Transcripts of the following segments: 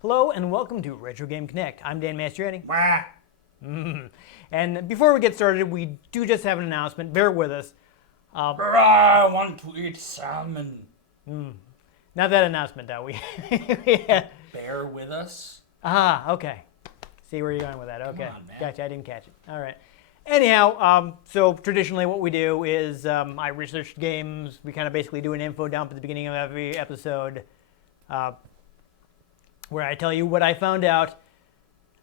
Hello and welcome to Retro Game Connect. I'm Dan Mastriani. Wah. And before we get started, we do just have an announcement. Bear with us. I want to eat salmon. Not that announcement, though. Bear with us? Okay. See where you're going with that. Okay. Come on, man. Gotcha. I didn't catch it. All right. Anyhow, so traditionally what we do is I research games. We kind of basically do an info dump at the beginning of every episode where I tell you what I found out.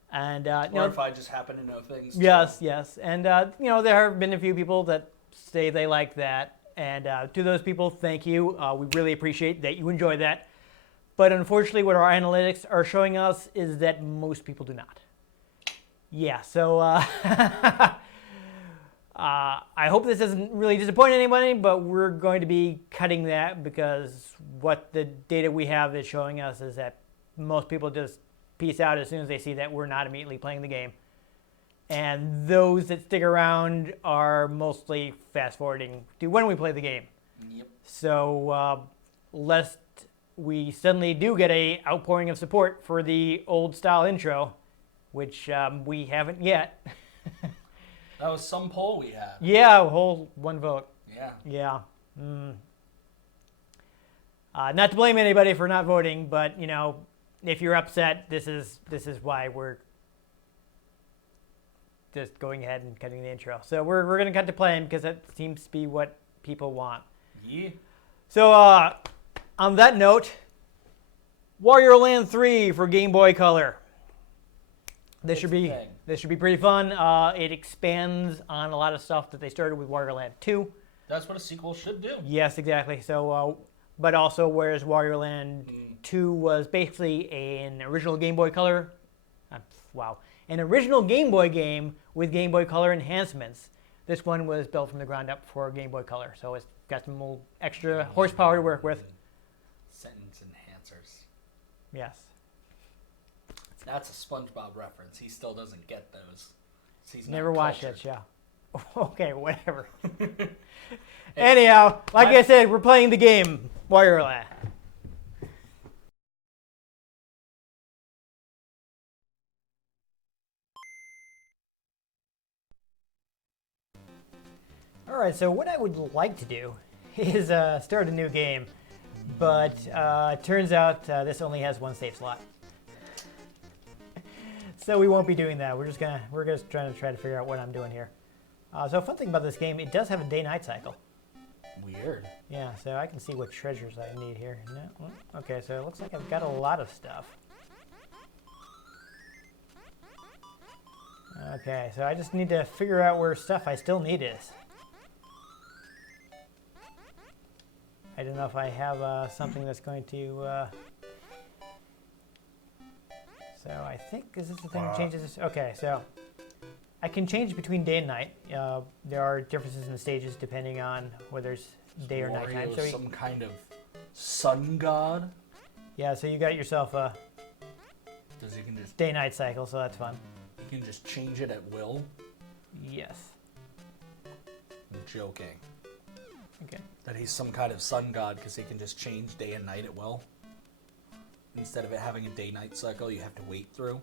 And Or if I just happen to know things. Yes, yes. And, there have been a few people that say they like that. And to those people, thank you. We really appreciate that you enjoy that. But unfortunately, what our analytics are showing us is that most people do not. Yeah, so I hope this doesn't really disappoint anybody, but we're going to be cutting that because what the data we have is showing us is that most people just peace out as soon as they see that we're not immediately playing the game. And those that stick around are mostly fast forwarding to when we play the game. Yep. So lest we suddenly do get a outpouring of support for the old style intro, which we haven't yet. That was some poll we had. Yeah, a whole one vote. Yeah. Yeah. Not to blame anybody for not voting, but if you're upset, this is why we're just going ahead and cutting the intro. So we're going to cut to playing because that seems to be what people want. Yeah. So on that note, Wario Land 3 for Game Boy Color. This should be pretty fun. It expands on a lot of stuff that they started with Wario Land 2. That's what a sequel should do. Yes, exactly. So, but also, whereas Wario Land 2 was basically an original Game Boy Color, an original Game Boy game with Game Boy Color enhancements. This one was built from the ground up for Game Boy Color, so it's got some little extra horsepower to work with. Sentence enhancers. Yes. That's a SpongeBob reference. He still doesn't get those. He's Never watched it, yeah. Okay, whatever. Anyhow, like I said, we're playing the game, Wario Land. All right, so what I would like to do is start a new game, but turns out this only has one save slot. So we won't be doing that. We're just trying to figure out what I'm doing here. So fun thing about this game, it does have a day-night cycle. Weird. Yeah, so I can see what treasures I need here. No, okay, so it looks like I've got a lot of stuff. Okay, so I just need to figure out where stuff I still need is. I don't know if I have something that's going to... So I think, is this the thing that changes this? Okay, so I can change between day and night. There are differences in the stages depending on whether it's day or nighttime. So some kind of sun god? Yeah, so you got yourself a day-night cycle, so that's fun. You can just change it at will? Yes. I'm joking. Okay. That he's some kind of sun god because he can just change day and night at will? Instead of it having a day-night cycle, you have to wait through.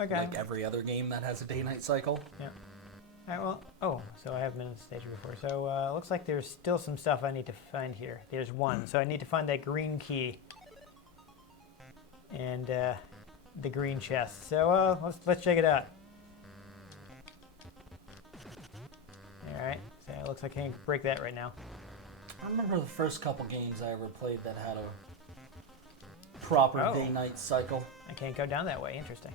Okay. Like every other game that has a day-night cycle. Yeah. All right, well, so I haven't been in the stage before. So it looks like there's still some stuff I need to find here. There's one. So I need to find that green key and the green chest. So let's check it out. All right. So it looks like I can't break that right now. I remember the first couple games I ever played that had a proper day-night cycle. I can't go down that way. Interesting.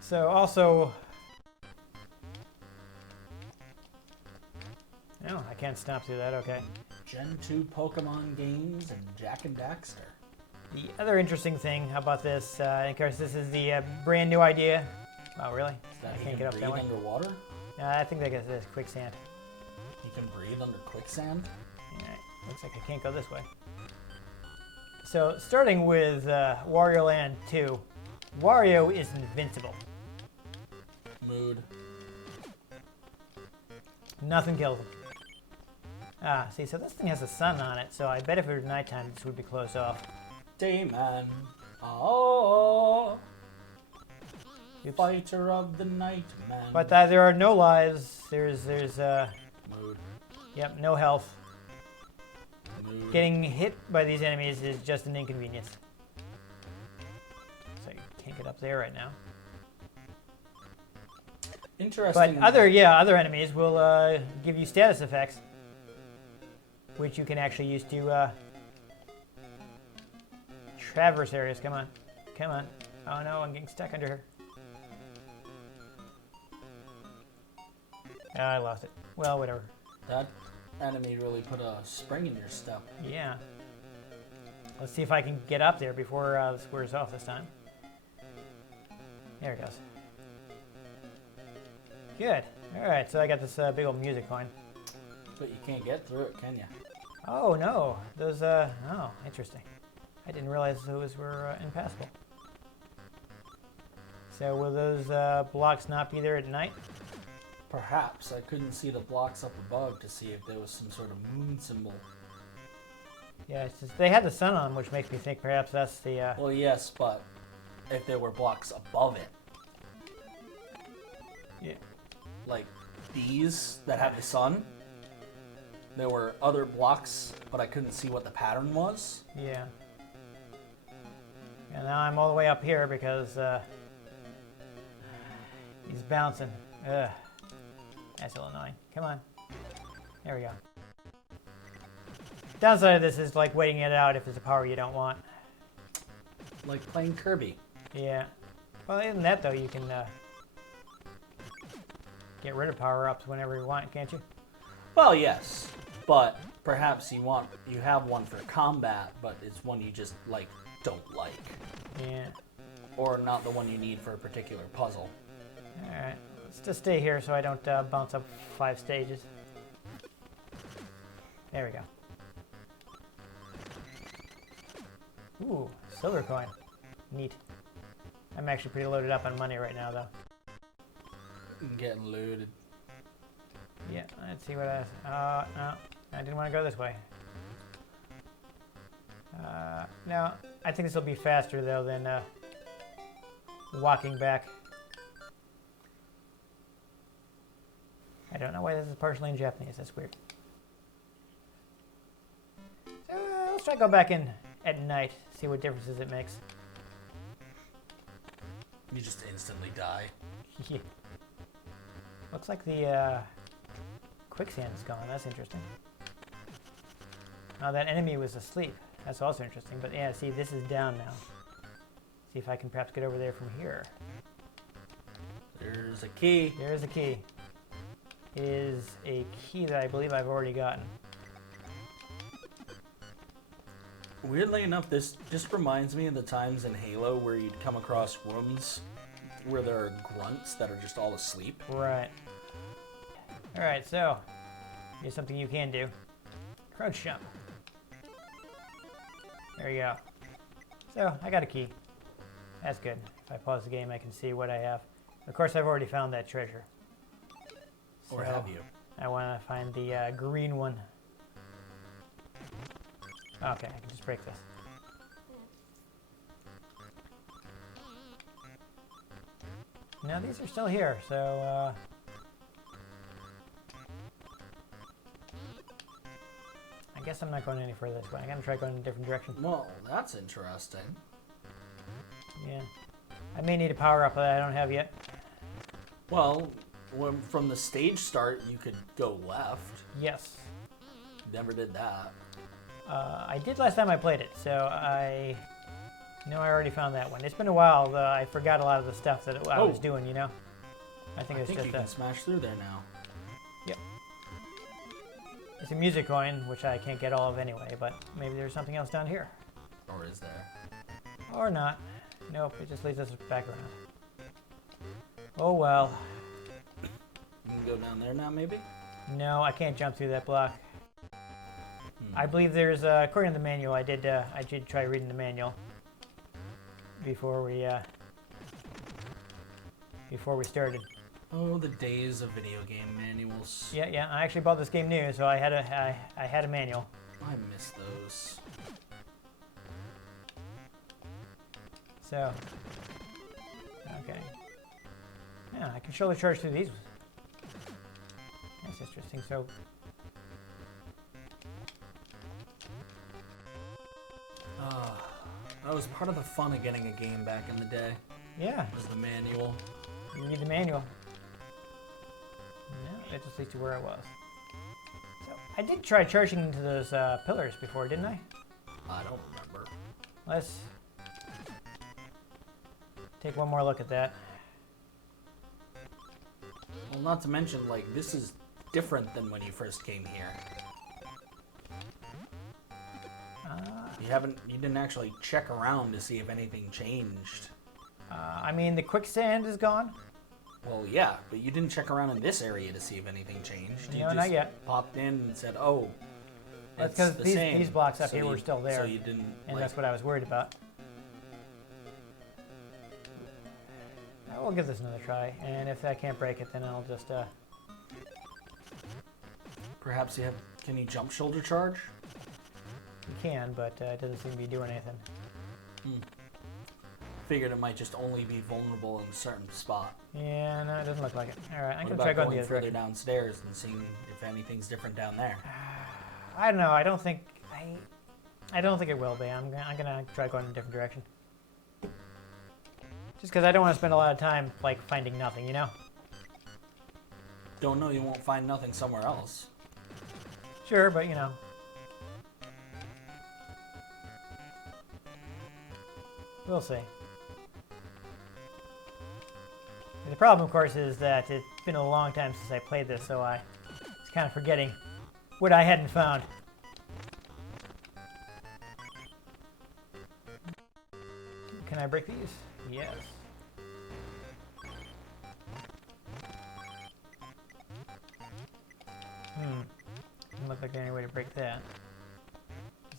So also... No, I can't stomp through that. Okay. Gen 2 Pokemon games and Jak and Daxter. The other interesting thing about this, of course, this is the brand new idea. Oh, really? I can't get up that way. Underwater? I think that is quicksand. You can breathe under quicksand? Yeah, looks like I can't go this way. So, starting with Wario Land 2, Wario is invincible. Mood. Nothing kills them. Ah, see, so this thing has a sun on it, so I bet if it was nighttime, this would be closed off. Dayman. Oh. Oops. Fighter of the night, man. But there are no lives. There's Mood. yep, no health. Mood. Getting hit by these enemies is just an inconvenience. So you can't get up there right now. Interesting. But other enemies will give you status effects, which you can actually use to traverse areas. Come on, come on. Oh no, I'm getting stuck under here. I lost it. Well, whatever. That enemy really put a spring in your step. Yeah. Let's see if I can get up there before this wears off this time. There it goes. Good. All right, so I got this big old music coin. But you can't get through it, can you? Oh no, those. Oh, interesting. I didn't realize those were impassable. So will those blocks not be there at night? Perhaps. I couldn't see the blocks up above to see if there was some sort of moon symbol. Yeah, it's just, they had the sun on, which makes me think perhaps that's the. Well, yes, but if there were blocks above it, Yeah. like these that have the sun, there were other blocks, but I couldn't see what the pattern was. Yeah. And now I'm all the way up here because he's bouncing. Ugh. That's a little annoying. Come on. There we go. Downside of this is like waiting it out if it's a power you don't want. Like playing Kirby. Yeah. Well, in that though, you can get rid of power-ups whenever you want, can't you? Well, yes, but perhaps you have one for combat, but it's one you just don't like, Yeah. or not the one you need for a particular puzzle. All right. Let's just stay here so I don't bounce up 5 stages. There we go. Ooh, silver coin. Neat. I'm actually pretty loaded up on money right now, though. Getting looted. Yeah, let's see what no, I didn't want to go this way. No, I think this will be faster, though, than walking back. I don't know why this is partially in Japanese. That's weird. So, let's try to go back in at night, see what differences it makes. You just instantly die. Yeah. Looks like the quicksand is gone. That's interesting. Oh, that enemy was asleep. That's also interesting. But yeah, see, this is down now. See if I can perhaps get over there from here. There's a key. There's a key. It is a key that I believe I've already gotten. Weirdly enough, this just reminds me of the times in Halo where you'd come across rooms where there are grunts that are just all asleep. Right. Alright, so here's something you can do. Crouch jump. There you go. So, I got a key. That's good. If I pause the game, I can see what I have. Of course, I've already found that treasure. Or have you? I want to find the green one. Okay, I can just break this. Now these are still here, so I guess I'm not going any further this way. I'm gonna try going in a different direction. Well, that's interesting. Yeah, I may need a power up that I don't have yet. Well, from the stage start, you could go left. Yes, Never did that. I did last time I played it, so I know I already found that one. It's been a while, though. I forgot a lot of the stuff that I was doing, you know? I think it's just you can smash through there now. Yep. It's a music coin, which I can't get all of anyway, but maybe there's something else down here. Or is there? Or not. Nope, it just leads us back around. Oh well. You can go down there now, maybe? No, I can't jump through that block. I believe there's, according to the manual, I did try reading the manual before we started. Oh, the days of video game manuals. Yeah. I actually bought this game new, so I had a manual. I miss those. So, okay. Yeah, I can show the charge through these. That's interesting. So, That was part of the fun of getting a game back in the day. yeah, Was the manual. you read the manual. Yeah, that just leads to where I was. So, I did try charging into those pillars before, didn't I? I don't remember. Let's take one more look at that. Well, not to mention, like, this is different than when you first came here. You didn't actually check around to see if anything changed. I mean, the quicksand is gone. Well, yeah, but you didn't check around in this area to see if anything changed. You No, just not yet. popped in and said, "Oh, That's it's because the same." these blocks up So here you- were still there, So you didn't. and like, that's what I was worried about. I will give this another try, and if I can't break it, then I'll just Perhaps you have. Can you jump shoulder charge? you can, but it doesn't seem to be doing anything. Figured it might just only be vulnerable in a certain spot. Yeah, no, it doesn't look like it. All right, I'm What gonna try about going the going other further direction. downstairs and seeing if anything's different down there? I don't know. I don't think it will be. I'm gonna try going in a different direction. Just because I don't want to spend a lot of time like finding nothing, you know? Don't know you won't find nothing somewhere else. Sure, but you know. We'll see. The problem, of course, is that it's been a long time since I played this, so I was kind of forgetting what I hadn't found. Can I break these? Yes. Doesn't look like there's any way to break that.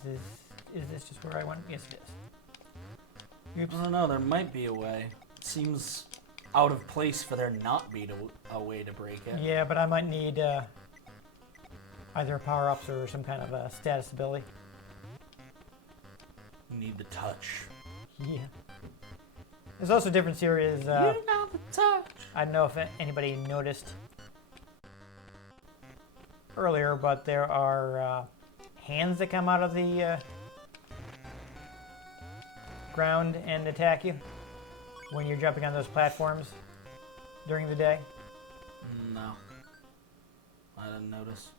Is this just where I want? Yes, it is. Oops. I don't know, there might be a way. It seems out of place for there not be a way to break it. Yeah, but I might need either power-ups or some kind of status ability. You need the touch. Yeah. There's also a different series. You know the touch. I don't know if anybody noticed earlier, but there are hands that come out of the ground and attack you when you're jumping on those platforms during the day. No. I didn't notice.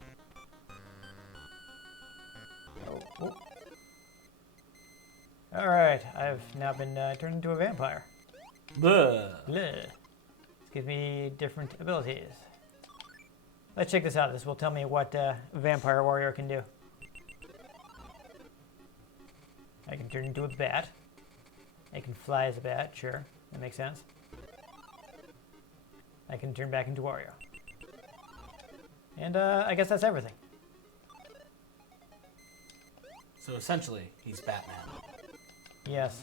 Oh. All right, I've now been turned into a vampire. Bleh. Bleh. This gives me different abilities. Let's check this out. This will tell me what Vampire Warrior can do. I can turn into a bat. I can fly as a bat, sure. That makes sense. I can turn back into Wario. And I guess that's everything. So essentially, he's Batman. Yes.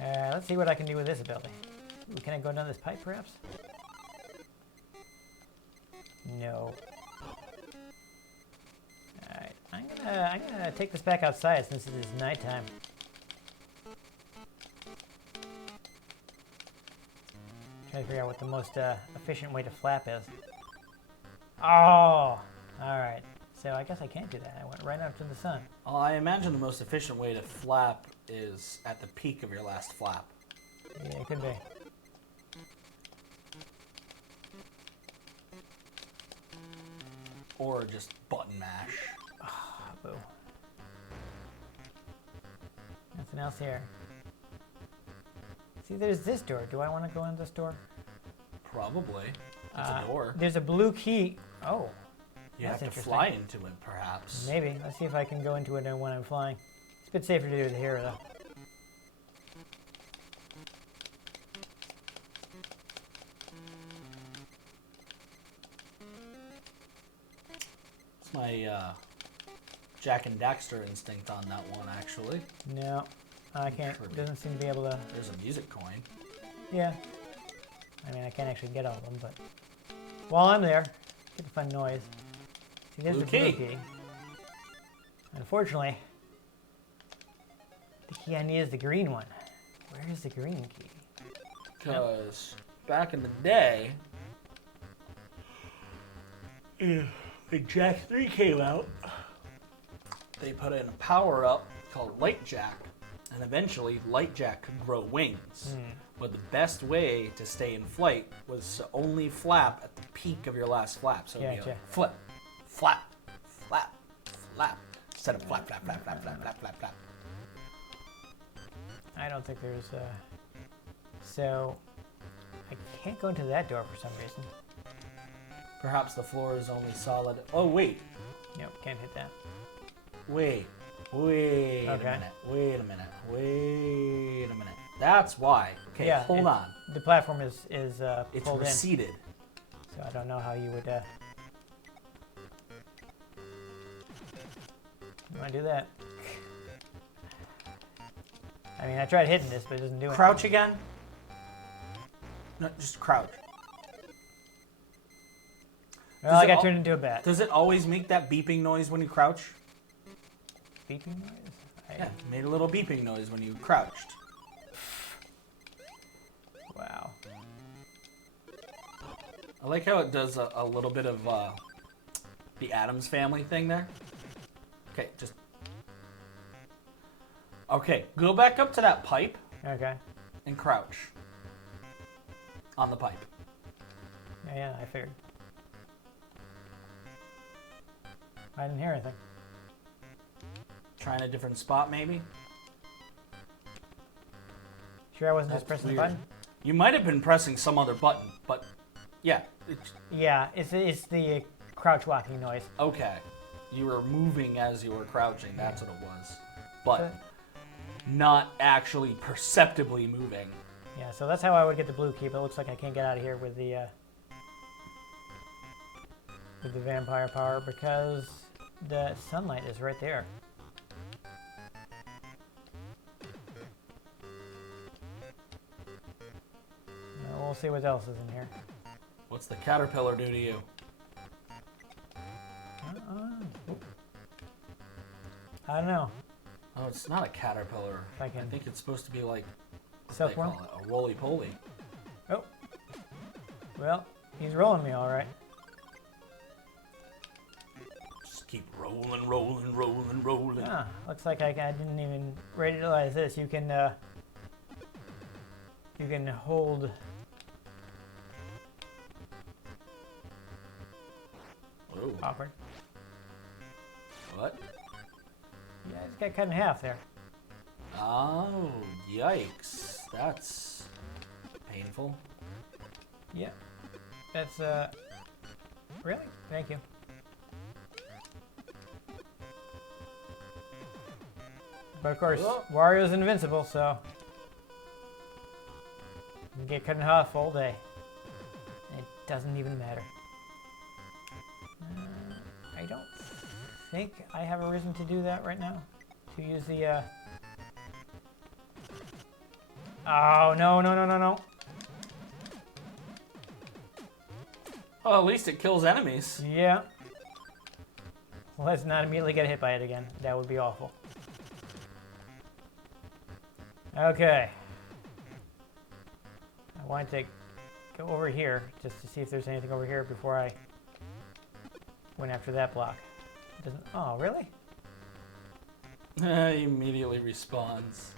Let's see what I can do with this ability. Ooh, can I go down this pipe, perhaps? No. Alright, I'm gonna take this back outside since it is nighttime. Trying to figure out what the most efficient way to flap is. Oh! Alright, so I guess I can't do that. I went right out to the sun. Well, I imagine the most efficient way to flap is at the peak of your last flap. Yeah, it could be. Or just button mash. Boo. Nothing else here. See, there's this door. Do I want to go in this door? Probably. It's a door. There's a blue key. Oh, You that's have to interesting. fly into it, perhaps. Maybe. Let's see if I can go into it when I'm flying. It's a bit safer to do it here, though. It's my Jack and Daxter instinct on that one, actually. No. I can't. Doesn't seem to be able to. There's a music coin. Yeah. I mean, I can't actually get all of them, but while I'm there, get a fun noise. See, there's the blue key. Unfortunately, the key I need is the green one. Where is the green key? Because back in the day, when Jack 3 came out, they put in a power-up called Light Jack, and eventually Light Jack could grow wings. But the best way to stay in flight was to only flap at the peak of your last flap. So it'd be like flip, flap, flap, flap, instead of flap, flap, flap, flap, flap, flap, flap, flap. I don't think there's so I can't go into that door for some reason. Perhaps the floor is only solid. Oh, wait. Nope, can't hit that. Wait a minute. That's why. Okay, yeah, hold on. The platform is It's pulled receded. in. So I don't know how you would you want to do that. I mean, I tried hitting this, but it doesn't do it. Crouch again? No, just crouch. Well, I got turned into a bat. Does it always make that beeping noise when you crouch? Beeping noise? Yeah, it made a little beeping noise when you crouched. Wow. I like how it does a little bit of the Addams Family thing there. Okay, just... Okay, go back up to that pipe. Okay. And crouch. On the pipe. Yeah, I figured. I didn't hear anything. Trying a different spot, maybe? Sure I wasn't just pressing the button? You might have been pressing some other button, but yeah. Yeah, it's the crouch walking noise. Okay. You were moving as you were crouching, that's what it was. But not actually perceptibly moving. Yeah, so that's how I would get the blue key, but it looks like I can't get out of here with the vampire power because the sunlight is right there. Now we'll see what else is in here. What's the caterpillar do to you? I don't know. Oh, it's not a caterpillar. I think it's supposed to be like Silkworm? a roly-poly. Oh. Well, he's rolling me all right. Just keep rolling, rolling, rolling, rolling. Ah, looks like I didn't even realize this. You can hold. Whoa. Awkward. What? Yeah, it's got cut in half there. Oh, yikes. That's painful. Yeah. That's, really? Thank you. But of course, Wario's invincible, so you can get cut in half all day. It doesn't even matter. I don't think I have a reason to do that right now. To use the, Oh, no. Oh, at least it kills enemies. Yeah. Let's not immediately get hit by it again. That would be awful. Okay. I wanted to go over here just to see if there's anything over here before I went after that block. It doesn't. Oh, really? He immediately respawns.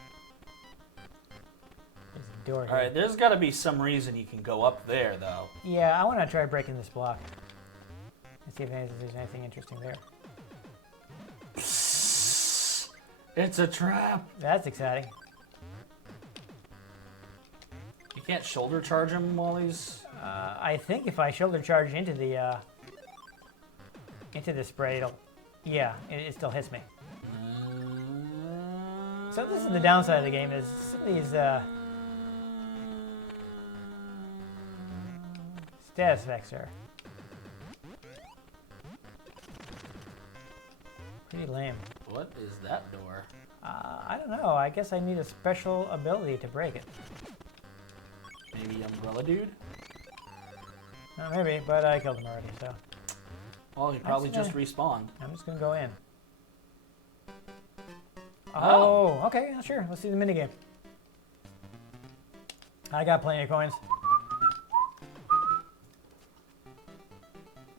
There's a door here. Alright, there's got to be some reason you can go up there, though. Yeah, I want to try breaking this block. And see if there's anything interesting there. It's a trap. That's exciting. You can't shoulder charge him while he's... I think if I shoulder charge into the spray, it still hits me. So this is the downside of the game, is some of these status effects are pretty lame. What is that door? I don't know. I guess I need a special ability to break it. Maybe Umbrella Dude? Maybe, but I killed him already, so. Well, he probably just respawned. I'm just going to go in. Oh. Okay, sure. Let's see the minigame. I got plenty of coins.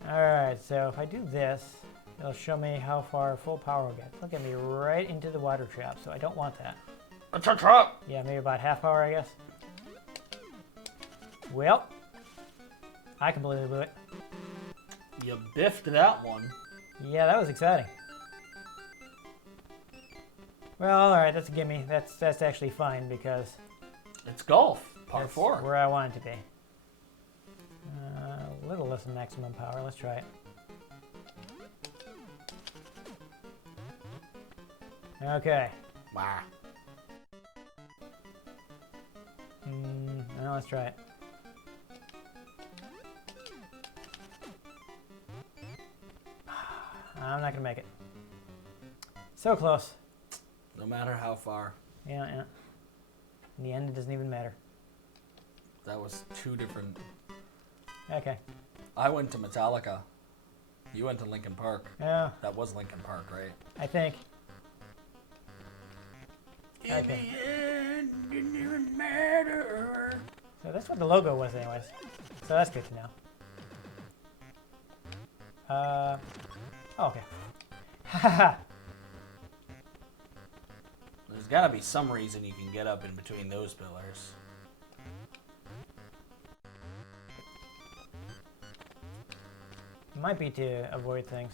Alright, so if I do this, it'll show me how far full power will get. Look at me right into the water trap, so I don't want that. It's a trap! Yeah, maybe about half power, I guess. Well, I completely blew it. You biffed that one. Yeah, that was exciting. Well, alright, that's a gimme. That's actually fine because It's golf, par that's 4. where I want it to be. A little less than maximum power. Let's try it. Okay. Wow. Now let's try it. I'm not gonna make it. So close. No matter how far. Yeah. In the end, it doesn't even matter. That was 2 different. Okay. I went to Metallica. You went to Linkin Park. Yeah, That was Linkin Park, right? I think. Okay. In the end, didn't even matter. So that's what the logo was anyways. So that's good to know. Okay. Haha. There's gotta be some reason you can get up in between those pillars. Might be to avoid things.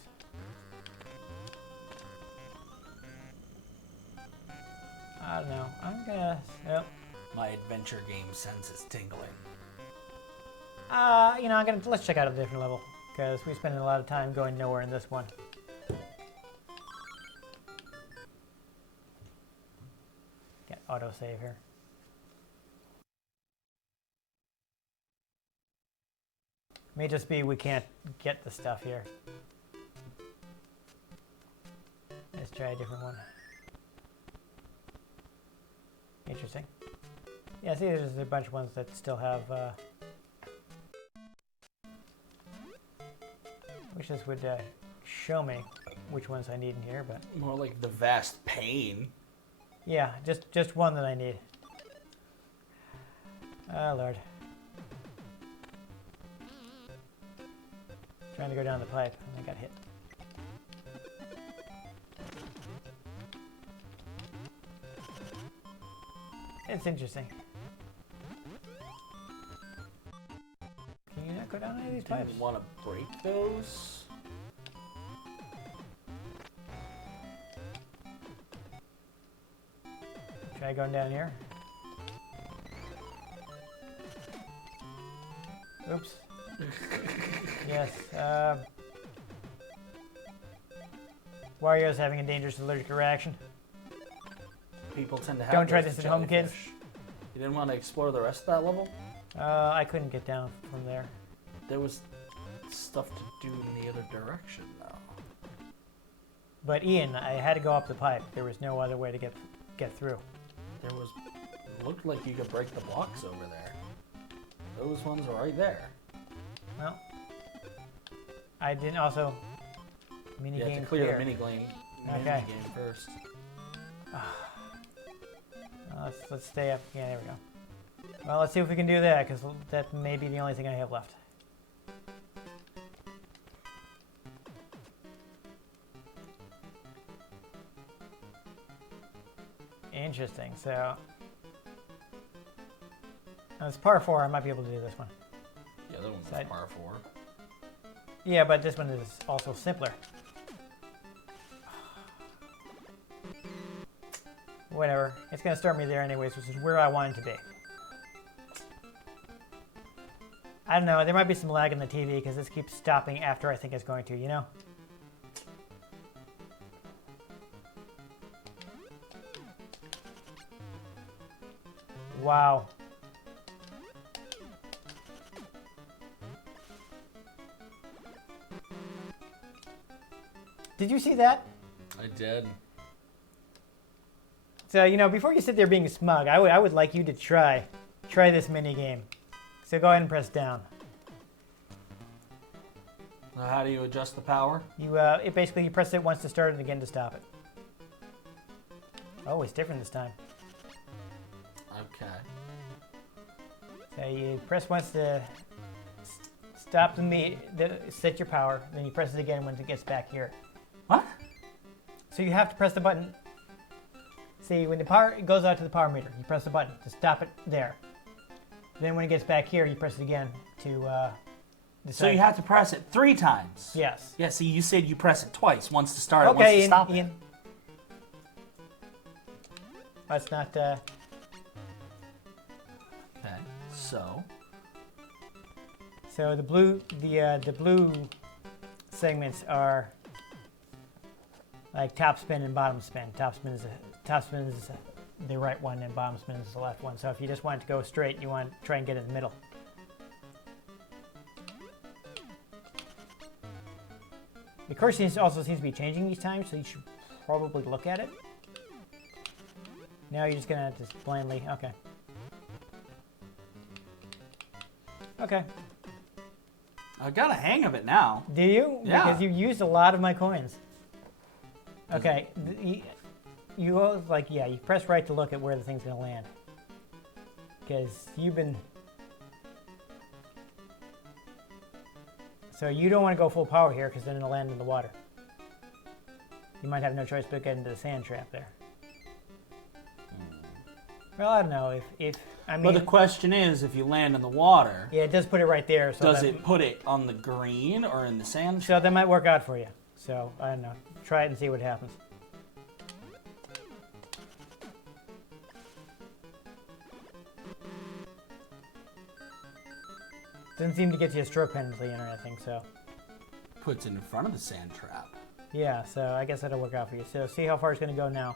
I don't know. I'm gonna. Yep. My adventure game sense is tingling. Let's check out a different level because we spent a lot of time going nowhere in this one. Get autosave here. May just be we can't get the stuff here. Let's try a different one. Interesting. Yeah, see, there's a bunch of ones that still have. Wish this would show me which ones I need in here, but More like the vast pain. yeah, just one that I need. Oh Lord. Trying to go down the pipe, and I got hit. It's interesting. Can you not go down any of these pipes? Didn't want to break those. Try going down here. Oops. Yes. Wario's having a dangerous allergic reaction. People tend to have. Don't try those this at home, kids. jellyfish. You didn't want to explore the rest of that level? I couldn't get down from there. There was stuff to do in the other direction, though. But Ian, I had to go up the pipe. There was no other way to get through. There was. Looked like you could break the blocks over there. Those ones are right there. Well, I didn't also mini You have game to clear clear. the mini game. Okay. Game first. Let's stay up. Yeah, there we go. Well, let's see if we can do that, because that may be the only thing I have left. Interesting. So, it's par 4. I might be able to do this one. The other one's Side. par 4. Yeah, but this one is also simpler. Whatever. It's going to start me there anyways, which is where I want it to be. I don't know. There might be some lag in the TV because this keeps stopping after I think it's going to, you know? Wow. Did you see that? I did. So, you know, before you sit there being smug, I would like you to try this mini game. So go ahead and press down. How do you adjust the power? It basically, you press it once to start and again to stop it. Oh, it's different this time. Okay. So you press once to stop set your power, then you press it again when it gets back here. What? So you have to press the button. See, when the power goes out to the power meter, you press the button to stop it there. Then when it gets back here, you press it again to decide. So you have to press it 3 times? Yes. Yeah, see, you said you press it twice. Once to start it, once Okay, to stop it. Ian. That's not... Okay, so... So the blue segments are like top spin and bottom spin. Top spin is the right one, and bottom spin is the left one. So if you just want it to go straight, you want to try and get in the middle. The course also seems to be changing each time, so you should probably look at it. Now you're just gonna just blindly, okay. Okay. I got a hang of it now. Do you? Yeah. Because you used a lot of my coins. Okay. You press right to look at where the thing's gonna land. Because you've been... So you don't want to go full power here, because then it'll land in the water. You might have no choice but get into the sand trap there. Well, I don't know I mean. But the question is, if you land in the water, Yeah, it does put it right there. So does it put it on the green or in the sand? So that might work out for you. So I don't know. Try it and see what happens. Doesn't seem to get you a stroke penalty or anything, so. Puts it in front of the sand trap. Yeah, so I guess that'll work out for you. So see how far it's going to go now.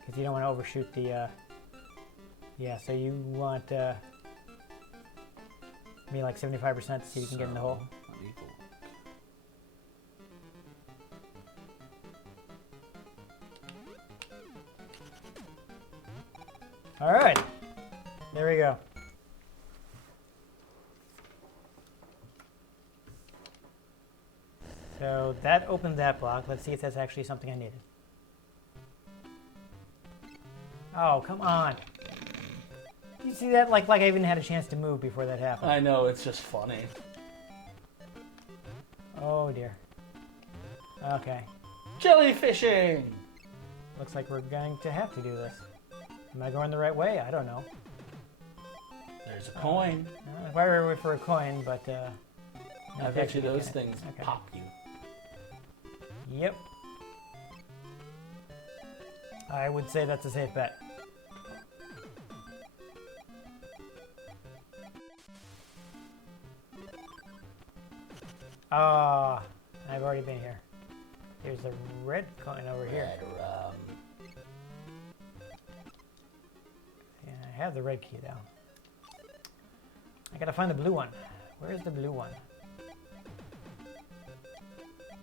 Because you don't want to overshoot the... Yeah, so you want maybe like 75% to see if you can get in the hole. Let me look. All right, there we go. So that opened that block. Let's see if that's actually something I needed. Oh, come on. You see that? Like I even had a chance to move before that happened. I know, it's just funny. Oh dear. Okay. Jellyfishing! Looks like we're going to have to do this. Am I going the right way? I don't know. There's a coin. If I were for a coin, but... I bet you those things Okay. pop you. Yep. I would say that's a safe bet. Ah, I've already been here. There's a red coin over here. Red rum. Yeah, I have the red key though. I gotta find the blue one. Where's the blue one?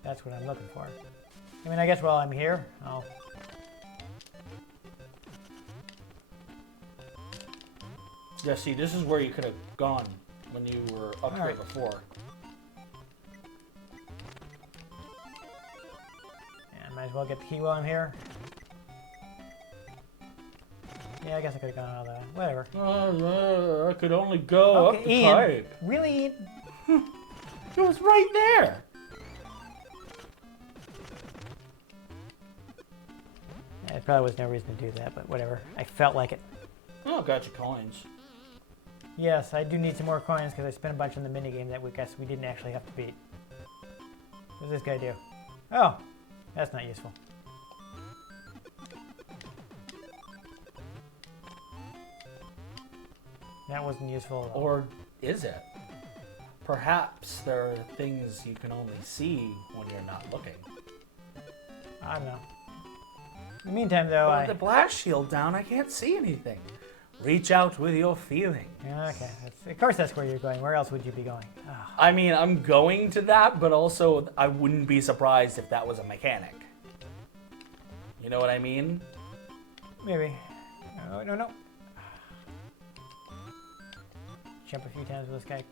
That's what I'm looking for. I mean, I guess while I'm here, I'll... Yeah, see, this is where you could have gone when you were up here Alright. before. Yeah, might as well get the key while I'm here. Yeah, I guess I could have gone all that. Whatever. I could only go up the Ian, pipe. really? It was right there. There probably was no reason to do that, but whatever. I felt like it. Oh, got your coins. Yes, I do need some more coins because I spent a bunch on the minigame that we guess we didn't actually have to beat. What does this guy do? Oh, that's not useful. That wasn't useful at all. Or is it? Perhaps there are things you can only see when you're not looking. I don't know. In the meantime, though, With the blast shield down, I can't see anything. Reach out with your feeling. Yeah, okay. Of course that's where you're going. Where else would you be going? Oh. I mean, I'm going to that, but also I wouldn't be surprised if that was a mechanic. You know what I mean? Maybe. No, no, no. Jump a few times with this guy.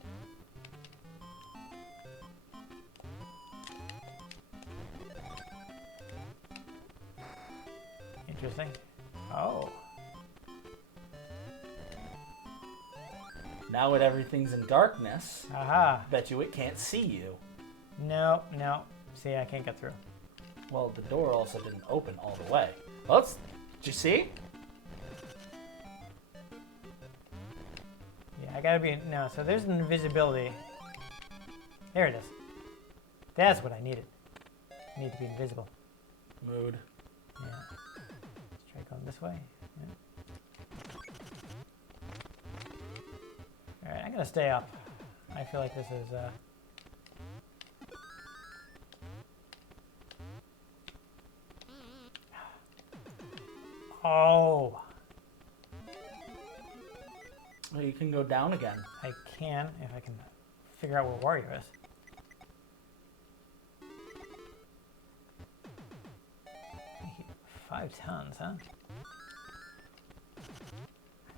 Interesting. Oh. Now that everything's in darkness, Aha. bet you it can't see you. No, no. See, I can't get through. Well, the door also didn't open all the way. Well, did you see? Yeah, I gotta be. No, so there's an invisibility. There it is. That's what I needed. I need to be invisible. Mood. Yeah. Let's try going this way. Yeah. Alright, I'm gonna stay up. I feel like this is, Oh! Well, you can go down again. I can, if I can figure out where Wario is. 5 tons, huh?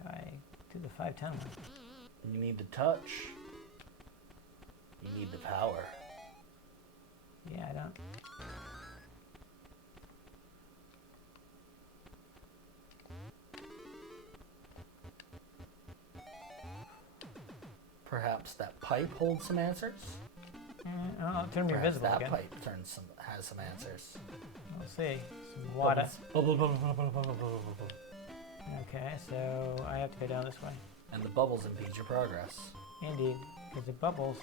How do I do the 5-ton one? You need to touch. You need the power. Yeah, I don't. Perhaps that pipe holds some answers? Oh, it turned me Perhaps invisible that again. pipe has some answers. We'll see. Some water. Bubbles. Bubble. Okay, so I have to go down this way. And the bubbles impede your progress. Indeed, because the bubbles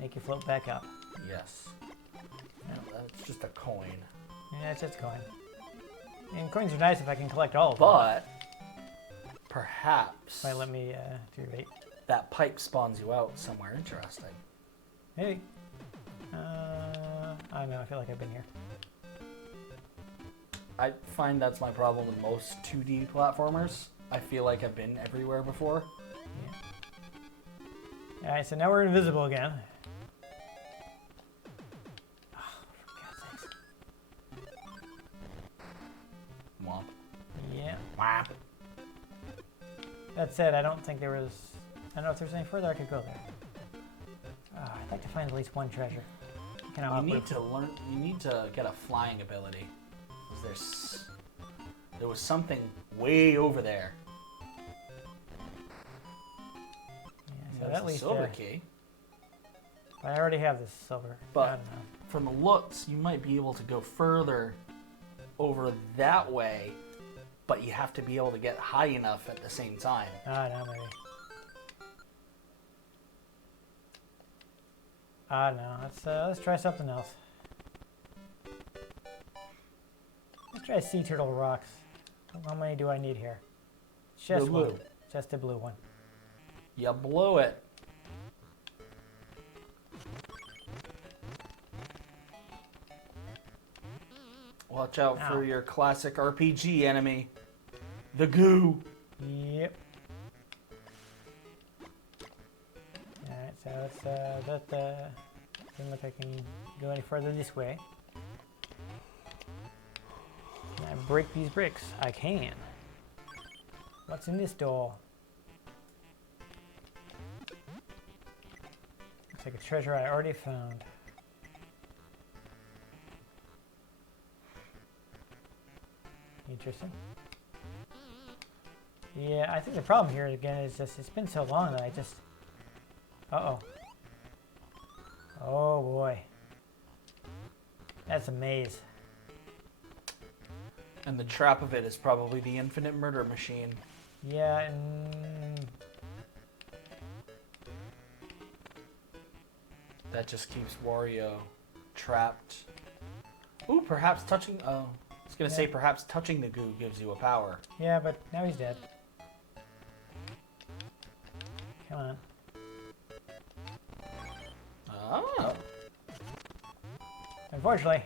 make you float back up. Yes. Yeah, that's just a coin. Yeah, it's just a coin. And coins are nice if I can collect all of them. But perhaps Might let me do your bait. that pipe spawns you out somewhere interesting. Maybe. I don't know. I feel like I've been here. I find that's my problem with most 2D platformers. I feel like I've been everywhere before. Yeah. All right, so now we're invisible again. Oh, for God's sakes. Womp. Yeah. Womp. That said, I don't think there was. I don't know if there's any further I could go there. I'd like to find at least one treasure. Kind of You need to learn. You need to get a flying ability. 'Cause there was something way over there. Yeah, so There's at the least silver key. I already have this silver. But I don't know. from the looks, you might be able to go further over that way, but you have to be able to get high enough at the same time. I don't know, maybe. I don't know. Let's try something else. Let's try sea turtle rocks. How many do I need here? Just Blue. one. Just a blue one. You blew it. Watch out Ow. for your classic RPG enemy, the goo. Yep. Alright, so let's doesn't look like I can go any further this way. Can I break these bricks? I can. What's in this door? Looks like a treasure I already found. Interesting. Yeah, I think the problem here again is just it's been so long that I just. Uh-oh. Oh boy. That's a maze. And the trap of it is probably the infinite murder machine. Yeah, and That just keeps Wario trapped. Ooh, perhaps touching. Oh, I was gonna say perhaps touching the goo gives you a power. yeah, but now he's dead. Come on. Oh. Unfortunately.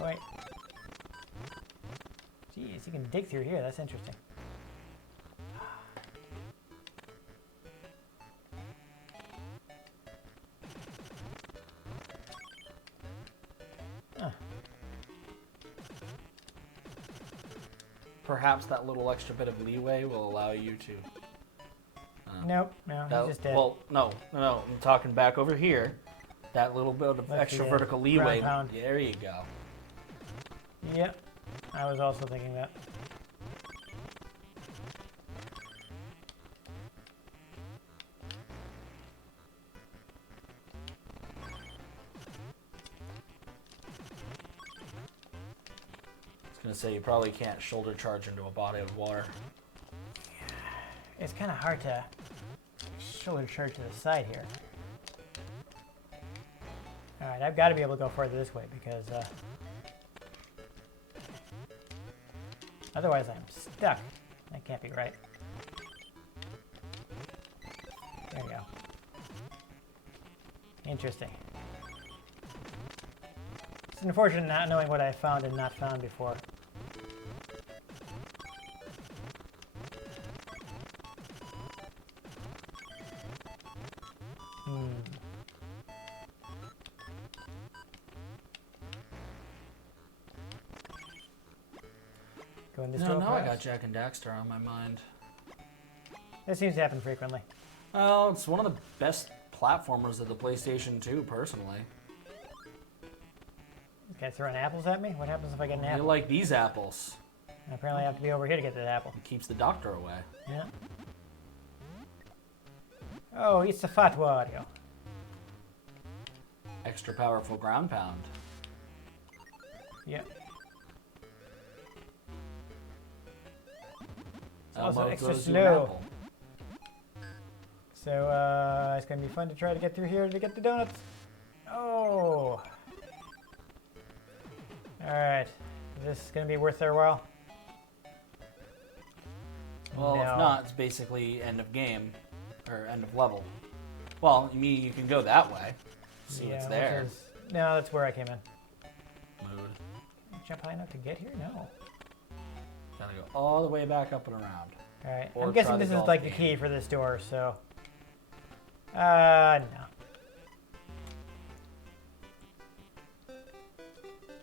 Oh, wait. Jeez, you can dig through here. That's interesting. Huh. perhaps that little extra bit of leeway will allow you to... Nope, no, he's just dead. Well, no. I'm talking back over here. That little bit of Let's extra see, vertical leeway. ground pound. There you go. Yep, I was also thinking that. I was gonna say you probably can't shoulder charge into a body of water. It's kind of hard to shoulder charge to the side here. All right, I've got to be able to go further this way because otherwise I'm stuck. That can't be right. There you go. Interesting. It's unfortunate not knowing what I found and not found before. Go in this door, Now I got perhaps? Jak and Daxter on my mind. This seems to happen frequently. Well, it's one of the best platformers of the PlayStation 2, personally. Okay, throwing apples at me? What happens if I get an You apple? like these apples. Apparently I have to be over here to get that apple. It keeps the doctor away. Yeah. Oh, it's the fat Wario. Extra powerful ground pound. Yeah. Elmo also extra throws you an slow. apple. So, it's going to be fun to try to get through here to get the donuts. Oh. Alright. Is this going to be worth their while? Well, No. if not, it's basically end of game. Or end of level. Well, you mean you can go that way. See what's there. No, that's where I came in. Mood. Jump high enough to get here? No. Gotta go all the way back up and around. Alright. Or I'm try guessing the this is golf like the game. key for this door, so... no.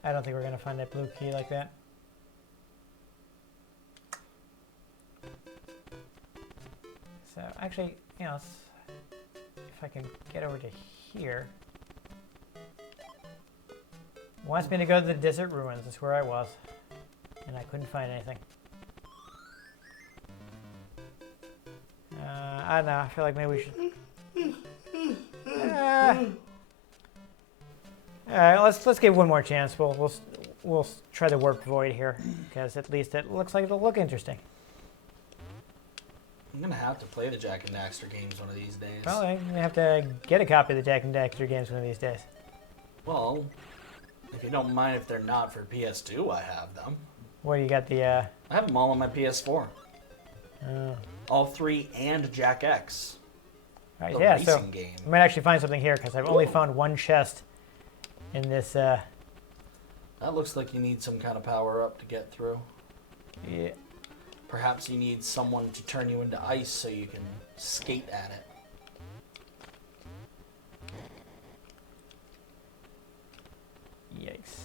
I don't think we're going to find that blue key like that. So, actually, you know, if I can get over to here... Wants me to go to the desert ruins. That's where I was. And I couldn't find anything. I don't know. I feel like maybe we should... Alright, let's give one more chance. We'll try the warp void here, because at least it looks like it'll look interesting. I'm gonna have to play the Jak and Daxter games one of these days. Well, I'm gonna have to get a copy of the Jak and Daxter games one of these days. Well, if you don't mind if they're not for PS2, I have them. What do you got? The I have them all on my PS4. oh. All 3 and Jak X. Right, The yeah. racing So game. I might actually find something here because I've only found one chest in this. That looks like you need some kind of power up to get through. Yeah. Perhaps you need someone to turn you into ice so you can skate at it. Yikes.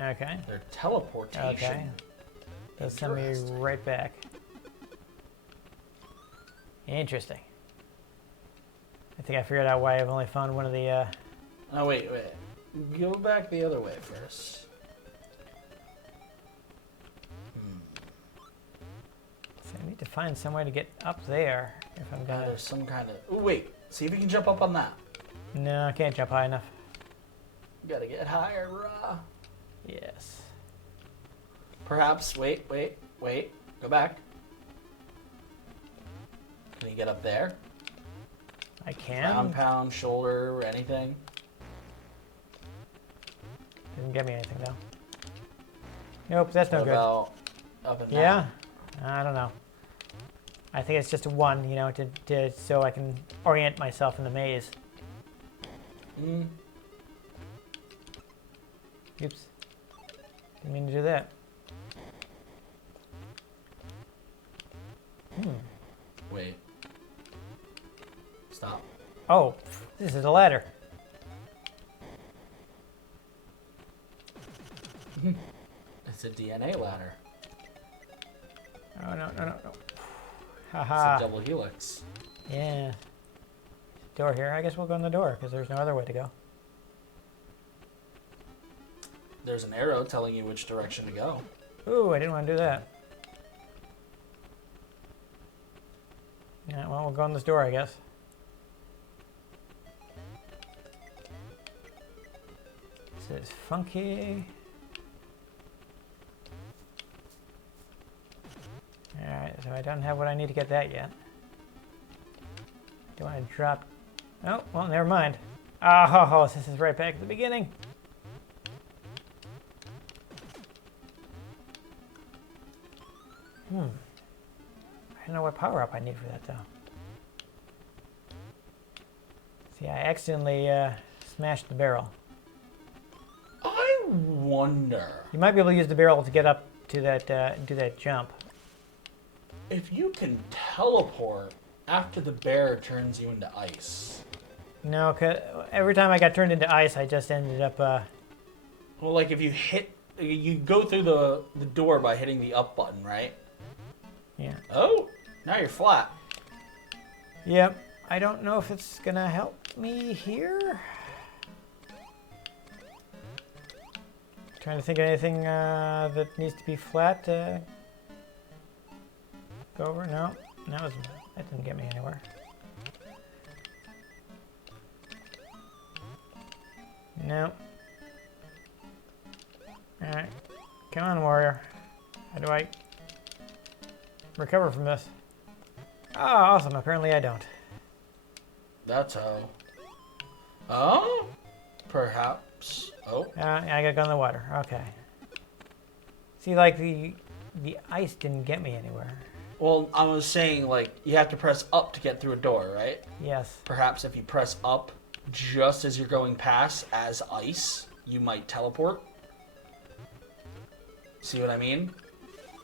Okay. Their teleportation. Okay. That'll send me Interesting. right back. Interesting. I think I figured out why I've only found one of the. Oh, wait. Go back the other way first. So I need to find some way to get up there if I'm gonna. There's some kind of... Oh, wait. See if you can jump up on that. No, I can't jump high enough. You gotta get higher, brah. Yes. Perhaps... Wait. Go back. Can you get up there? I can. Ground pound, shoulder, anything? Didn't get me anything though. Nope, that's no What good. about up and Yeah, down? I don't know. I think it's just a one, you know, to so I can orient myself in the maze. Hmm. Oops. Didn't mean to do that. Wait. Stop. Oh, this is a ladder. It's a DNA ladder. no. It's Haha. a double helix. Yeah. Door here. I guess we'll go in the door because there's no other way to go. There's an arrow telling you which direction to go. Ooh, I didn't want to do that. Yeah, well, we'll go in this door, I guess. This is funky. Alright, so I don't have what I need to get that yet. Do I want to drop... Oh, well, never mind. Oh, this is right back at the beginning. I don't know what power-up I need for that, though. See, I accidentally smashed the barrel. I wonder You might be able to use the barrel to get up to that, do that jump. if you can teleport after the bear turns you into ice. No, 'cause every time I got turned into ice, I just ended up... Well, like if you go through the door by hitting the up button, right? Yeah. Oh, now you're flat. Yep. I don't know if it's gonna help me here. Trying to think of anything that needs to be flat. Go over. No, that didn't get me anywhere. No. All right, come on, warrior. How do I recover from this? Oh, awesome. Apparently, I don't. That's how. Oh, perhaps. Oh, I gotta go in the water. Okay. See, like the ice didn't get me anywhere. well, I was saying like you have to press up to get through a door, right? Yes. Perhaps if you press up just as you're going past as ice, you might teleport. See what I mean?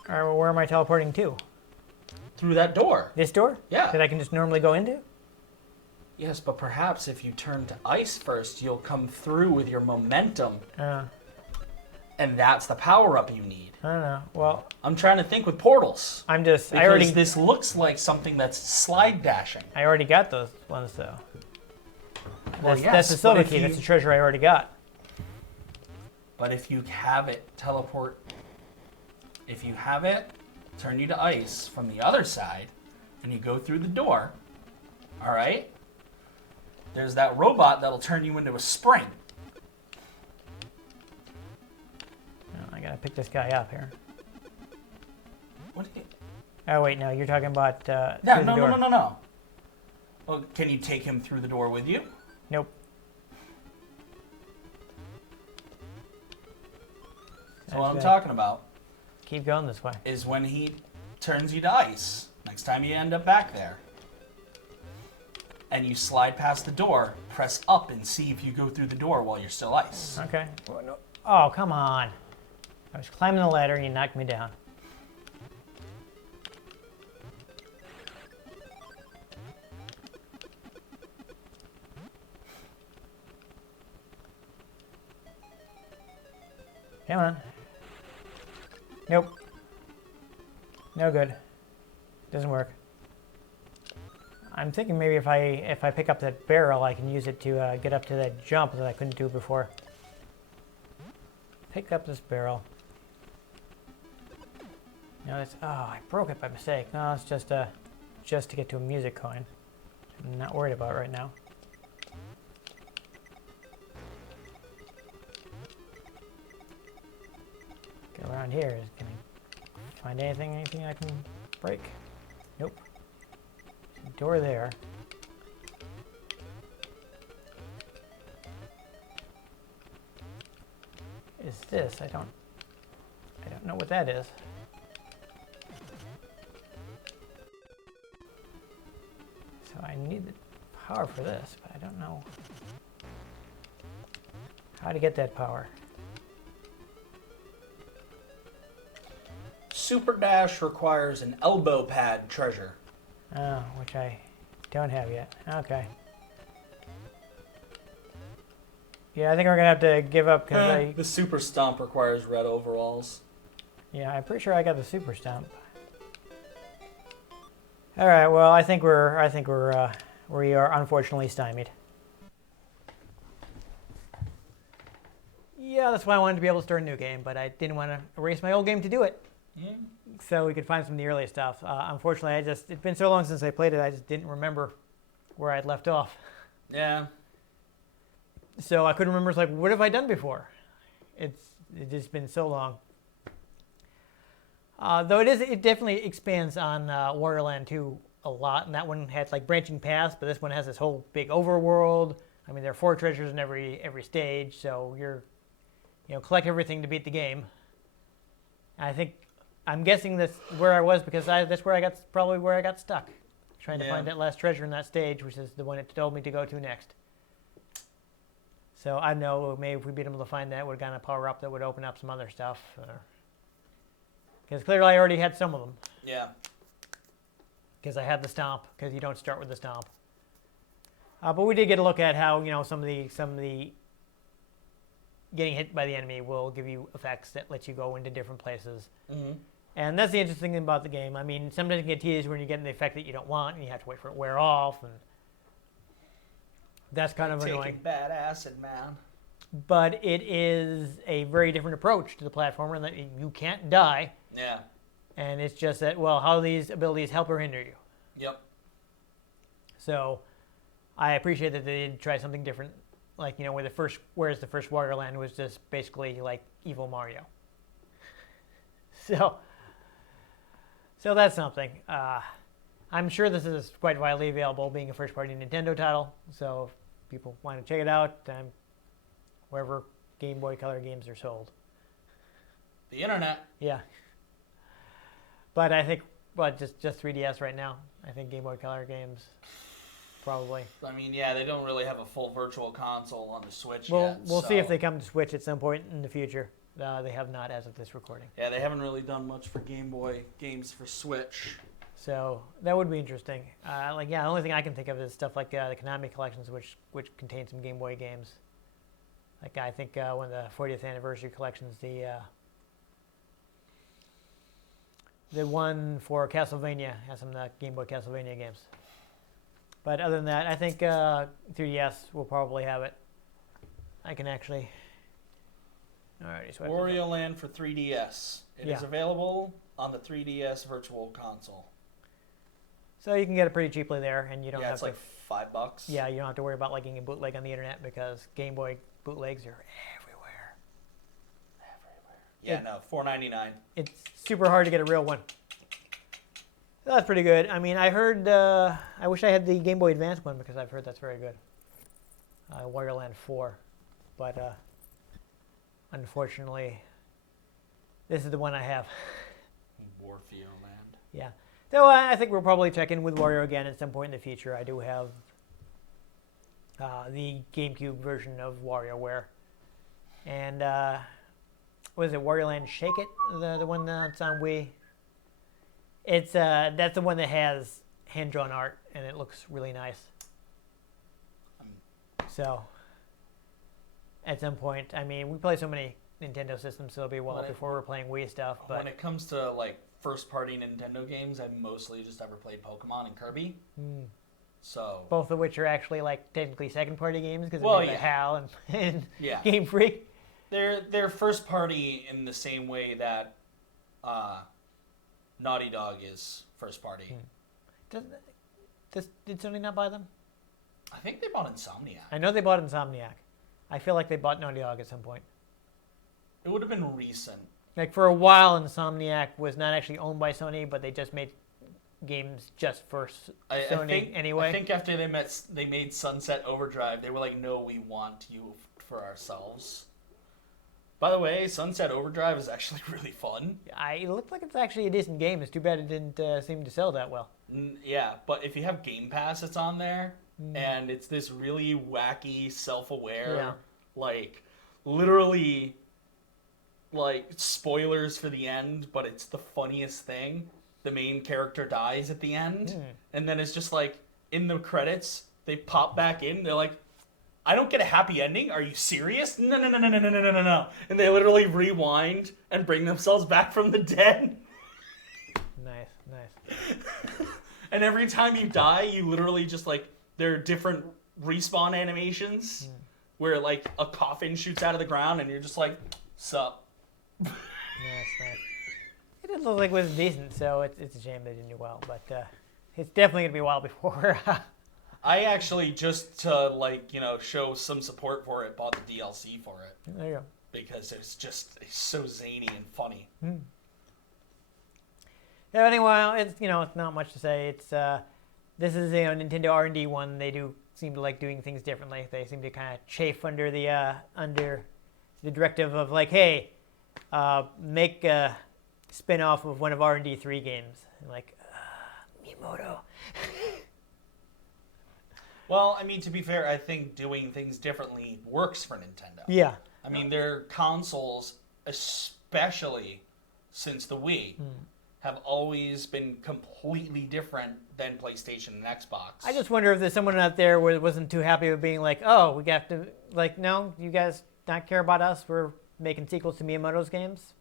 All right. Well, where am I teleporting to? Through that door. This door? Yeah. That I can just normally go into? Yes, but perhaps if you turn to ice first, you'll come through with your momentum, and that's the power up you need. I don't know. Well, I'm trying to think with portals. I'm just. Because this looks like something that's slide dashing. I already got those ones though. Well, That's the silver key. That's the treasure I already got. But if you have it teleport, if you have it turn you to ice from the other side, and you go through the door, all right? There's that robot that'll turn you into a spring. I gotta pick this guy up here. What? Do you... Oh wait, no, you're talking about Yeah, through the door. no. Well, can you take him through the door with you? Nope. So what I'm That's talking about Keep going this way. is when he turns you to ice, next time you end up back there, and you slide past the door, press up and see if you go through the door while you're still ice. Okay. Oh, come on. I was climbing the ladder and you knocked me down. Come on. Nope. No good. Doesn't work. I'm thinking maybe if I pick up that barrel, I can use it to get up to that jump that I couldn't do before. Pick up this barrel. No, it's I broke it by mistake. No, it's just to get to a music coin. I'm not worried about it right now. Get around here. Can I find anything I can break? Nope. Door there. Is this? I don't know what that is. So I need the power for this, but I don't know how to get that power. Super Dash requires an elbow pad treasure. Oh, which I don't have yet. Okay. Yeah, I think we're gonna have to give up because The Super Stomp requires red overalls. yeah, I'm pretty sure I got the super stomp. All right. Well, we are unfortunately stymied. Yeah, that's why I wanted to be able to start a new game, but I didn't want to erase my old game to do it. So we could find some of the early stuff. Unfortunately, it's been so long since I played it, I just didn't remember where I'd left off. Yeah. So I couldn't remember. It's like, what have I done before? It's just been so long. Though it definitely expands on Wario Land 2 a lot, and that one had like branching paths, but this one has this whole big overworld. I mean, there are 4 treasures in every stage, so collect everything to beat the game. And I'm guessing that's where I was because that's where I got stuck, trying to find that last treasure in that stage, which is the one it told me to go to next. So I know maybe if we'd been able to find that, would have gotten a power up that would open up some other stuff. Because clearly I already had some of them. Yeah. Because I had the stomp, because you don't start with the stomp. But we did get a look at how some of the getting hit by the enemy will give you effects that let you go into different places. Mm-hmm. And that's the interesting thing about the game. I mean, sometimes you get teased when you're getting the effect that you don't want, and you have to wait for it to wear off, and that's kind of annoying. Taking bad acid, man. But it is a very different approach to the platformer, in that you can't die. Yeah. And it's just that, well, how these abilities help or hinder you. Yep. So I appreciate that they did try something different. Like, whereas the first Wario Land was just basically like evil Mario. So that's something. I'm sure this is quite widely available, being a first-party Nintendo title. So if people want to check it out, wherever Game Boy Color games are sold. The internet. Yeah. But I think, just 3DS right now. I think Game Boy Color games, probably. I mean, yeah, they don't really have a full virtual console on the Switch yet. We'll so. see if they come to Switch at some point in the future. They have not as of this recording. Yeah, they haven't really done much for Game Boy games for Switch. So that would be interesting. The only thing I can think of is stuff like the Konami collections, which contain some Game Boy games. Like I think one of the 40th anniversary collections, the one for Castlevania has some of the Game Boy Castlevania games. But other than that, I think 3DS will probably have it. I can actually... Alrighty, so Wario Land for 3DS. It is available on the 3DS Virtual Console. So you can get it pretty cheaply there, and you don't have it's like $5. Yeah, you don't have to worry about getting a bootleg on the internet, because Game Boy bootlegs are everywhere. Yeah, $4.99. It's super hard to get a real one. So that's pretty good. I mean, I heard. I wish I had the Game Boy Advance one, because I've heard that's very good. Wario Land 4, but unfortunately, this is the one I have. Warfield Land. Yeah. So I think we'll probably check in with Wario again at some point in the future. I do have the GameCube version of WarioWare. And what is it, Wario Land Shake It? The one that's on Wii? That's the one that has hand-drawn art, and it looks really nice. So, at some point, I mean, we play so many Nintendo systems, so it'll be a while before we're playing Wii stuff. But when it comes to like first-party Nintendo games, I've mostly just ever played Pokemon and Kirby. So both of which are actually like technically second-party games, because well, they're HAL and yeah. Game Freak. They're first-party in the same way that Naughty Dog is first-party. Did Sony not buy them? I think they bought Insomniac. I know they bought Insomniac. I feel like they bought Naughty Dog at some point. It would have been recent. Like for a while, Insomniac was not actually owned by Sony, but they just made games just for Sony anyway. I think after they made Sunset Overdrive, they were like, no, we want you for ourselves. By the way, Sunset Overdrive is actually really fun. It looked like it's actually a decent game. It's too bad it didn't seem to sell that well. Yeah, but if you have Game Pass, it's on there, and it's this really wacky, self-aware, like, literally, like, spoilers for the end, but it's the funniest thing. The main character dies at the end, and then it's just like, in the credits, they pop back in, they're like, I don't get a happy ending? Are you serious? No. And they literally rewind and bring themselves back from the dead. Nice. And every time you die, you literally just like, there are different respawn animations where like a coffin shoots out of the ground and you're just like, sup. Nice. It did look like it was decent, so it's a shame they didn't do well. But it's definitely going to be a while before. I actually, just to like, show some support for it, bought the DLC for it. There you go. Because it's so zany and funny. Yeah, anyway, it's not much to say. It's this is a Nintendo R&D one. They do seem to like doing things differently. They seem to kind of chafe under the directive of like, hey, make a spin-off of one of R&D 3 games. And like, Miyamoto. Well, I mean, to be fair, I think doing things differently works for Nintendo. Yeah. I mean, their consoles, especially since the Wii, have always been completely different than PlayStation and Xbox. I just wonder if there's someone out there who wasn't too happy with being like, oh, we got to, like, no, you guys not care about us. We're making sequels to Miyamoto's games.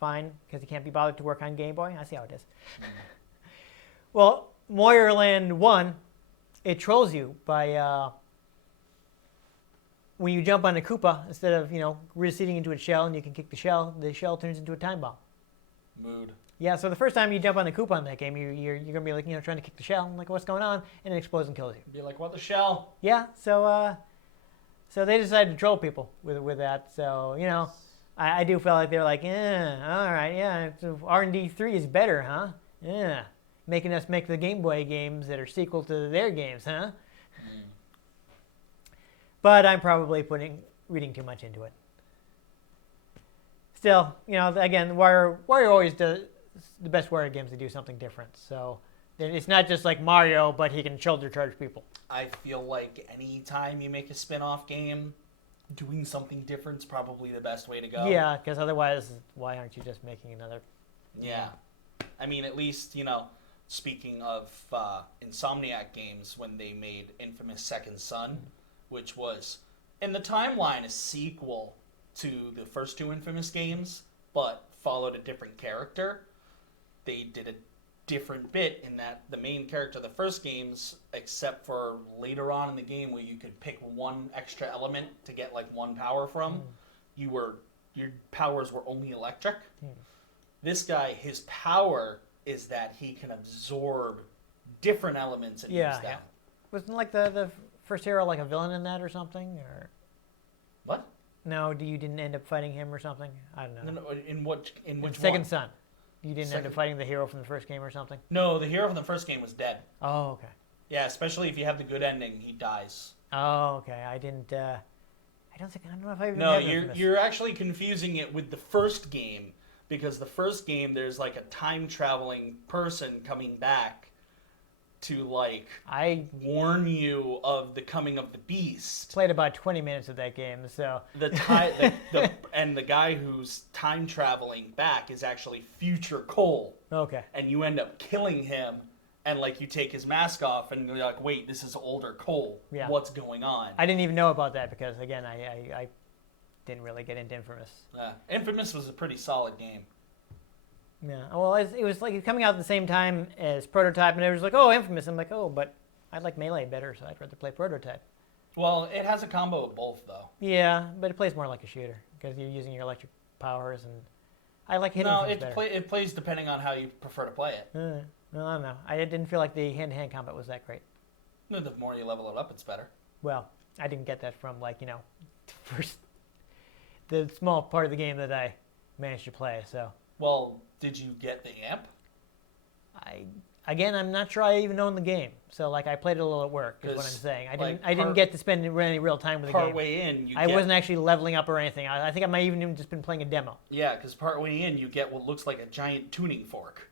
Fine, because he can't be bothered to work on Game Boy. I see how it is. Well, Moyer Land 1, it trolls you by when you jump on a Koopa, instead of, receding into a shell and you can kick the shell turns into a time bomb. Mood. Yeah, so the first time you jump on the Koopa in that game, you're going to be like, trying to kick the shell. I'm like, what's going on? And it explodes and kills you. Be like, what the shell? Yeah, so they decided to troll people with that. So, I do feel like they're like, all right, yeah, so R&D 3 is better, huh? Yeah, making us make the Game Boy games that are sequel to their games, huh? But I'm probably reading too much into it. Still, again, Wario always does the best Wario games. They do something different. So it's not just like Mario, but he can shoulder charge people. I feel like any time you make a spin-off game, doing something different is probably the best way to go. Yeah, because otherwise, why aren't you just making another? Yeah. I mean, at least, speaking of Insomniac games, when they made Infamous Second Son, which was, in the timeline, a sequel to the first two Infamous games, but followed a different character. They did a different bit in that the main character of the first games, except for later on in the game where you could pick one extra element to get like one power from, your powers were only electric. This guy, his power is that he can absorb different elements and use them. Yeah. Wasn't like the first hero like a villain in that or something? Or what? No, you didn't end up fighting him or something? I don't know. No, in which Second Son. You didn't end up fighting the hero from the first game or something? No, the hero from the first game was dead. Oh, okay. Yeah, especially if you have the good ending, he dies. Oh, okay. I don't know if I even No, you're actually confusing it with the first game, because the first game there's like a time traveling person coming back to like warn you of the coming of the beast. Played about 20 minutes of that game, so and the guy who's time traveling back is actually future Cole. Okay. And you end up killing him, and like you take his mask off, and you're like, wait, this is older Cole. Yeah. What's going on? I didn't even know about that because again, I didn't really get into Infamous. Infamous was a pretty solid game. Yeah, well, it was like coming out at the same time as Prototype, and it was like, oh, Infamous. I'm like, oh, but I like Melee better, so I'd rather play Prototype. Well, it has a combo of both, though. Yeah, but it plays more like a shooter because you're using your electric powers, and I like hitting things better. It plays depending on how you prefer to play it. Well, I don't know. I didn't feel like the hand-to-hand combat was that great. No, the more you level it up, it's better. Well, I didn't get that from the small part of the game that I managed to play, so. Well, did you get the amp? I'm not sure I even own the game. So, I played it a little at work, is what I'm saying. I didn't get to spend any real time with the game. Partway in, I wasn't actually leveling up or anything. I think I might even just been playing a demo. Yeah, because partway in, you get what looks like a giant tuning fork.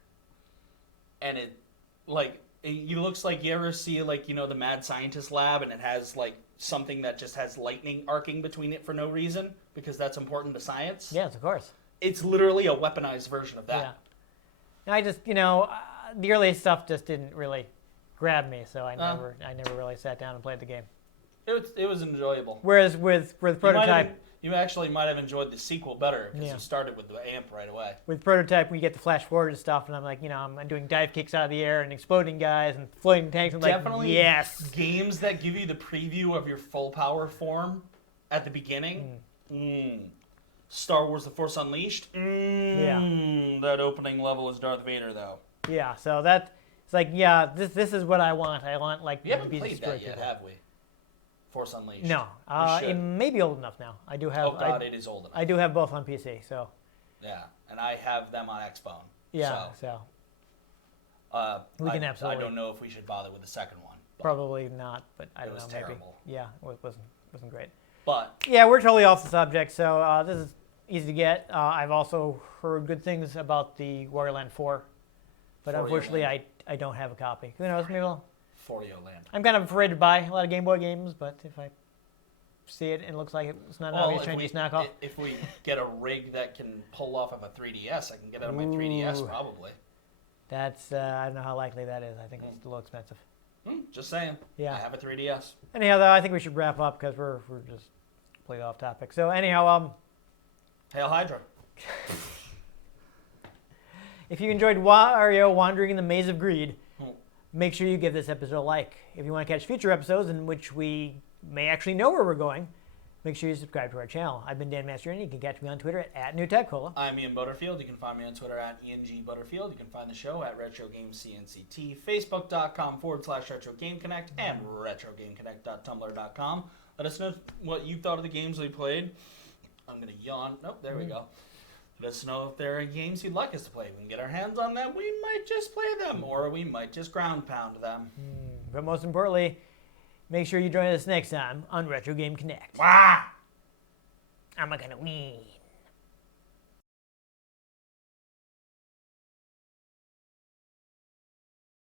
And it looks like, you ever see, the Mad Scientist Lab, and it has, something that just has lightning arcing between it for no reason, because that's important to science? Yes, of course. It's literally a weaponized version of that. Yeah. I just, the early stuff just didn't really grab me, so I never really sat down and played the game. It was enjoyable. Whereas with Prototype, You actually might have enjoyed the sequel better because Yeah. you started with the amp right away. With Prototype, we get the flash forward and stuff, and I'm like, I'm doing dive kicks out of the air and exploding guys and floating tanks. I'm Definitely like, yes. games that give you the preview of your full power form at the beginning. Star Wars The Force Unleashed. That opening level is Darth Vader, though. Yeah, so it's like, this is what I want. I want, like, We haven't to be played that yet, people. have we? Force Unleashed. No. We It should. may be old enough now. I do have. Oh, God, it is old enough. I do have both on PC, so. Yeah, and I have them on Xbone. Yeah, so. We can absolutely. I don't know if we should bother with the second one. But Probably not, but I It don't was know. Maybe. terrible. Yeah, it wasn't great. But Yeah, we're totally off the subject, so this is easy to get. I've also heard good things about the Wario Land 4, but Wario unfortunately Land. I don't have a copy. Who knows? Maybe Forio Land. I'm kind of afraid to buy a lot of Game Boy games, but if I see it and it looks like it's not an obvious Chinese knockoff. If we get a rig that can pull off of a 3DS, I can get it on my 3DS Ooh. probably. That's I don't know how likely that is. I think it's a little expensive. Just saying. Yeah. I have a 3DS. Anyhow, though, I think we should wrap up because we're just completely off topic. So anyhow, Hail Hydra. if you enjoyed Wario wandering in the maze of greed, Hmm. make sure you give this episode a like. If you want to catch future episodes in which we may actually know where we're going, make sure you subscribe to our channel. I've been Dan Mastriani. You can catch me on Twitter at NewTechCola. I'm Ian Butterfield. You can find me on Twitter at ENG_Butterfield. You can find the show at RetroGamesCNCT, Facebook.com/RetroGameConnect, and RetroGameConnect.tumblr.com. Let us know what you thought of the games we played. I'm going to yawn. Nope, there we go. Let us know if there are games you'd like us to play. We can get our hands on them. We might just play them, or we might just ground pound them. But most importantly, make sure you join us next time on Retro Game Connect. Wah! I'm not gonna wee.